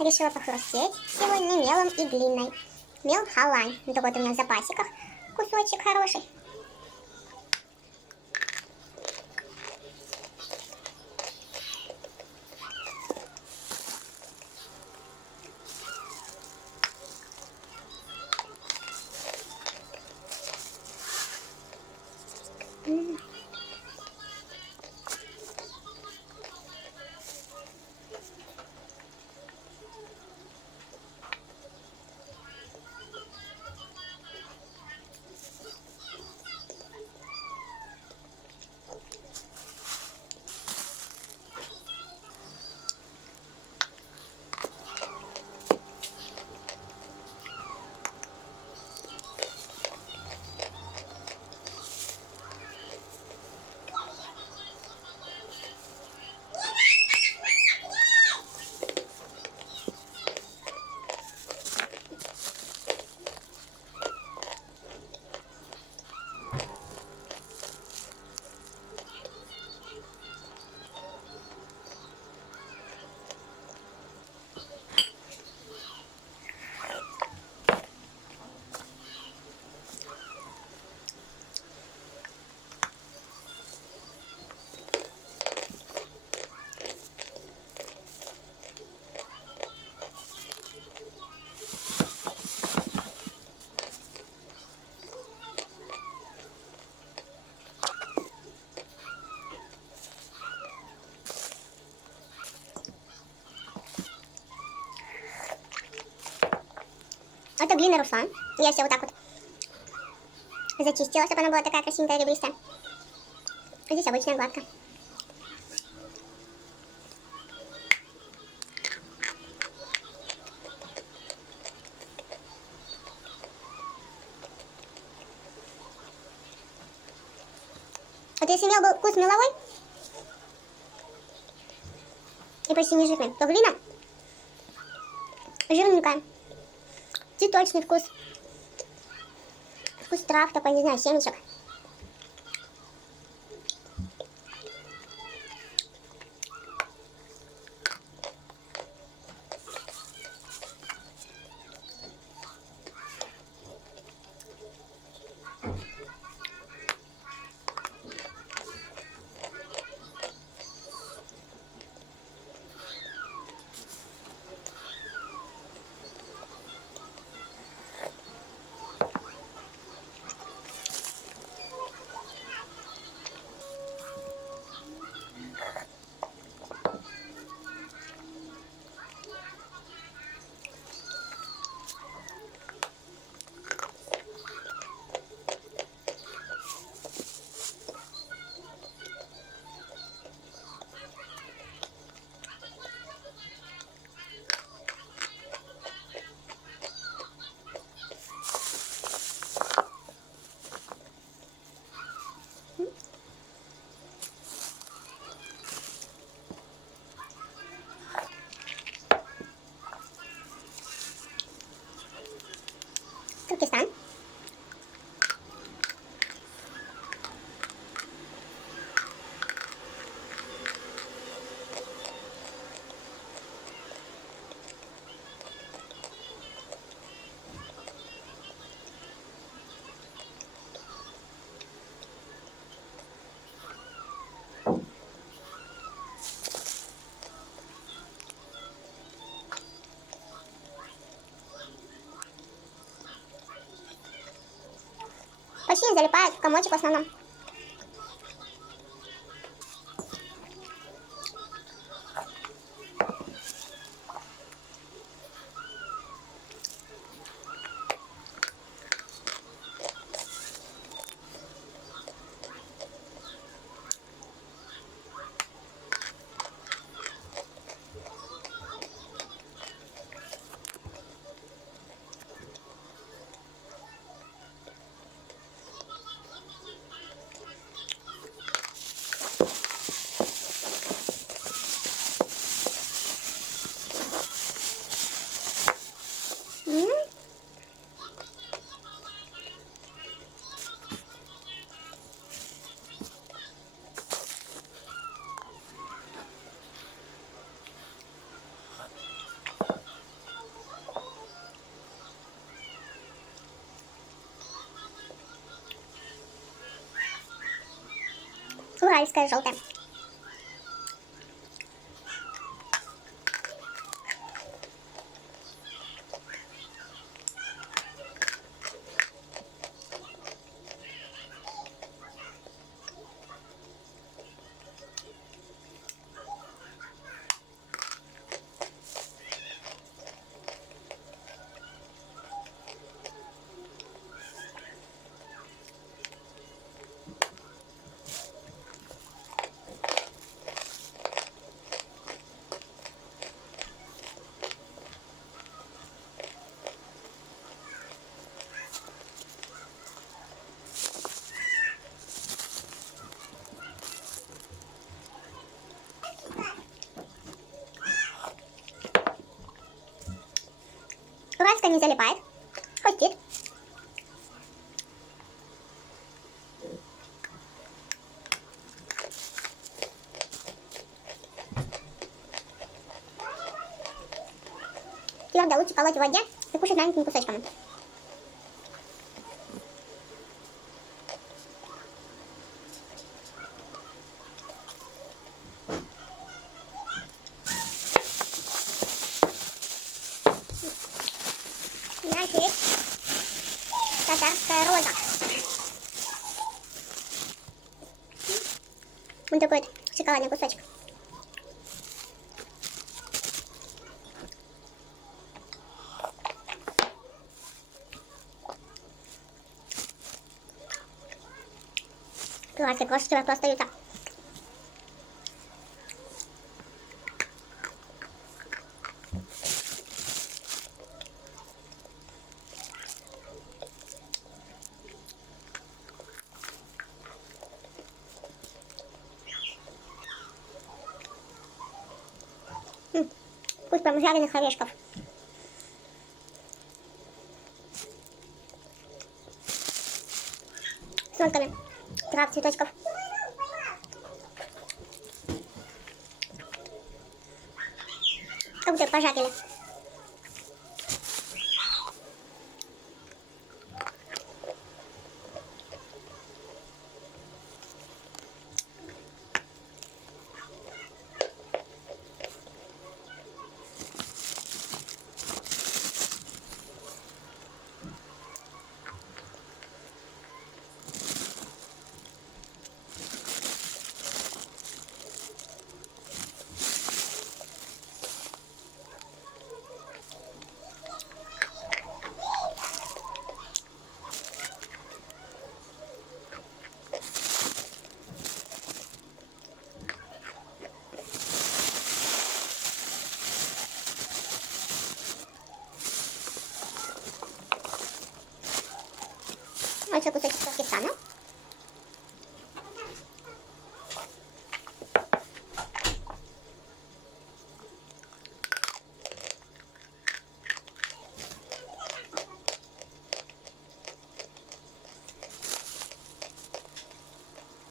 Решила похрустеть сегодня мелом и глиной. Мел халань. Это вот у меня в запасиках кусочек хороший. Это глина Руслан. Я все вот так вот зачистила, чтобы она была такая красивенькая, ребристая. Здесь обычная гладкая. Вот если мел был вкус меловой и почти не жирный, то глина жирненькая. Цветочный вкус. Вкус трав такой, не знаю, семечек. Туркестан. Почти не залипает в комочек в основном. уральское желтое. Уральское не залипает, хрустит. Твердо лучше колоть в воде и кушать маленькими кусочками. Значит, татарская роза. Вот такой вот шоколадный кусочек. Классик, крошечки просто остаются. Вкус прям жареных орешков. С нотками трав, цветочков. Как будто пожарили. А еще кусочек Киргизстана.